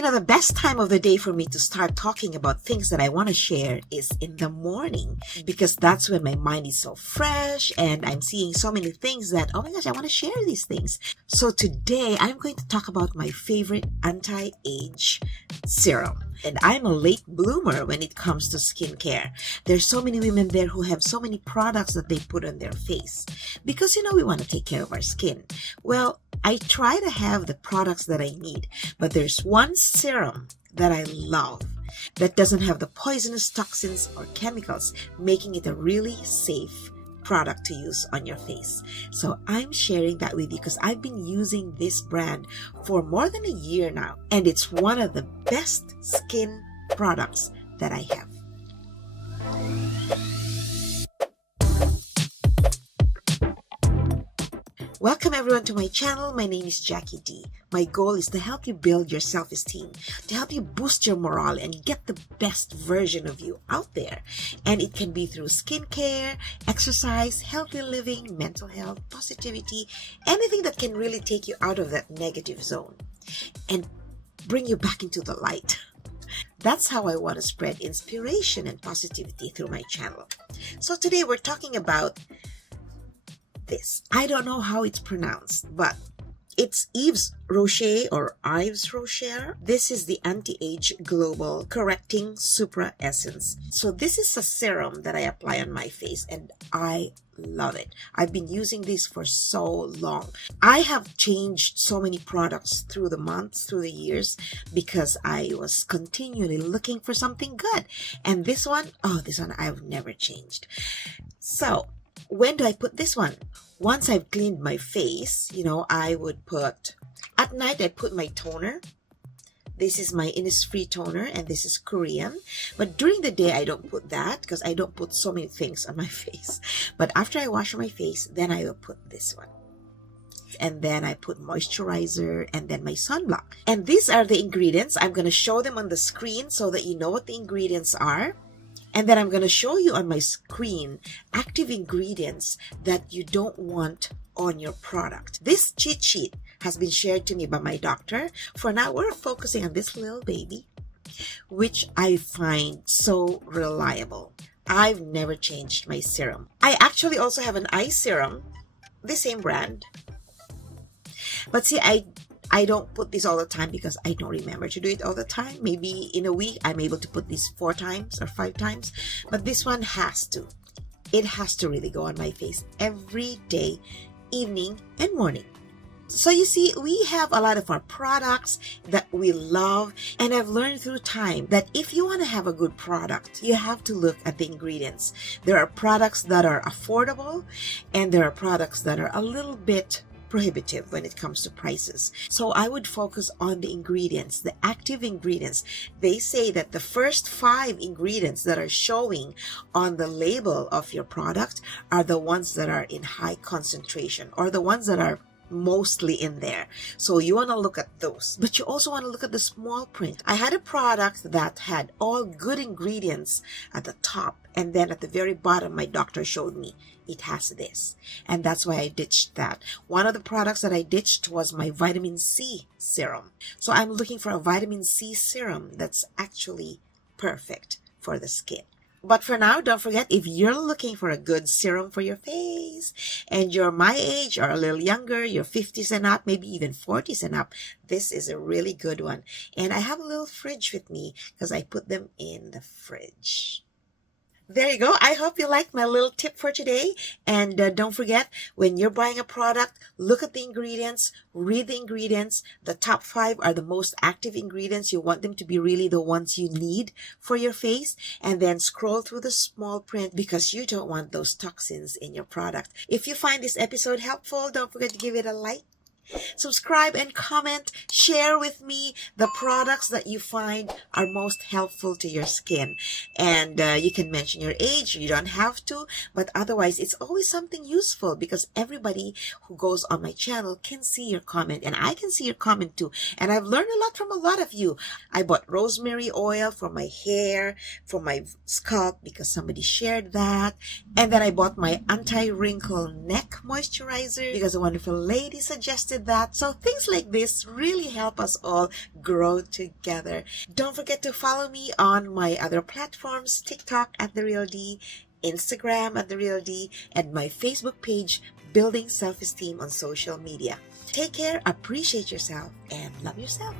The best time of the day for me to start talking about things that I want to share is in the morning, because that's when my mind is so fresh and I'm seeing so many things that, oh my gosh, I want to share these things. So today I'm going to talk about my favorite anti-age serum. And I'm a late bloomer when it comes to skincare. There's so many women there who have so many products that they put on their face because, we want to take care of our skin. Well, I try to have the products that I need, but there's one serum that I love that doesn't have the poisonous toxins or chemicals, making it a really safe product to use on your face. So I'm sharing that with you because I've been using this brand for more than a year now, and it's one of the best skin products that I have. Welcome everyone to my channel. My name is Jackie D. My goal is to help you build your self-esteem, to help you boost your morale and get the best version of you out there. And it can be through skincare, exercise, healthy living, mental health, positivity, anything that can really take you out of that negative zone and bring you back into the light. That's how I want to spread inspiration and positivity through my channel. So today we're talking about this. I don't know how it's pronounced, but it's Yves Rocher or Yves Rocher. This is the Anti-Age Global Correcting Supra Essence. So this is a serum that I apply on my face and I love it. I've been using this for so long. I have changed so many products through the months, through the years, because I was continually looking for something good. And this one I've never changed. So when do I put this one? Once I've cleaned my face, I would put, at night I put my toner. This is my Innisfree toner and this is Korean. But during the day I don't put that because I don't put so many things on my face. But after I wash my face, then I will put this one. And then I put moisturizer and then my sunblock. And these are the ingredients. I'm going to show them on the screen so that you know what the ingredients are. And then I'm going to show you on my screen active ingredients that you don't want on your product. This cheat sheet has been shared to me by my doctor. For now, we're focusing on this little baby, which I find so reliable. I've never changed my serum. I actually also have an eye serum, the same brand. But see, I don't put this all the time because I don't remember to do it all the time. Maybe in a week, I'm able to put this 4 times or 5 times. But this one has to. It has to really go on my face every day, evening and morning. So you see, we have a lot of our products that we love. And I've learned through time that if you want to have a good product, you have to look at the ingredients. There are products that are affordable and there are products that are a little bit prohibitive when it comes to prices. So I would focus on the ingredients, the active ingredients. They say that the first 5 ingredients that are showing on the label of your product are the ones that are in high concentration or the ones that are mostly in there. So you want to look at those, but you also want to look at the small print. I had a product that had all good ingredients at the top, and then at the very bottom my doctor showed me it has this, and that's why I ditched that. One of the products that I ditched was my vitamin C serum. So I'm looking for a vitamin C serum that's actually perfect for the skin. But for now, don't forget, if you're looking for a good serum for your face and you're my age or a little younger, you're 50s and up, maybe even 40s and up, this is a really good one. And I have a little fridge with me because I put them in the fridge. There you go. I hope you liked my little tip for today. And don't forget, when you're buying a product, look at the ingredients, read the ingredients. The top 5 are the most active ingredients. You want them to be really the ones you need for your face. And then scroll through the small print because you don't want those toxins in your product. If you find this episode helpful, don't forget to give it a like. Subscribe and comment. Share with me the products that you find are most helpful to your skin. And you can mention your age. You don't have to, but otherwise it's always something useful because everybody who goes on my channel can see your comment and I can see your comment too. And I've learned a lot from a lot of you. I bought rosemary oil for my hair, for my scalp because somebody shared that. And then I bought my anti-wrinkle neck moisturizer because a wonderful lady suggested with that. So things like this really help us all grow together. Don't forget to follow me on my other platforms, TikTok at The Real D, Instagram at The Real D, and my Facebook page, Building Self-Esteem on Social Media. Take care, appreciate yourself, and love yourself.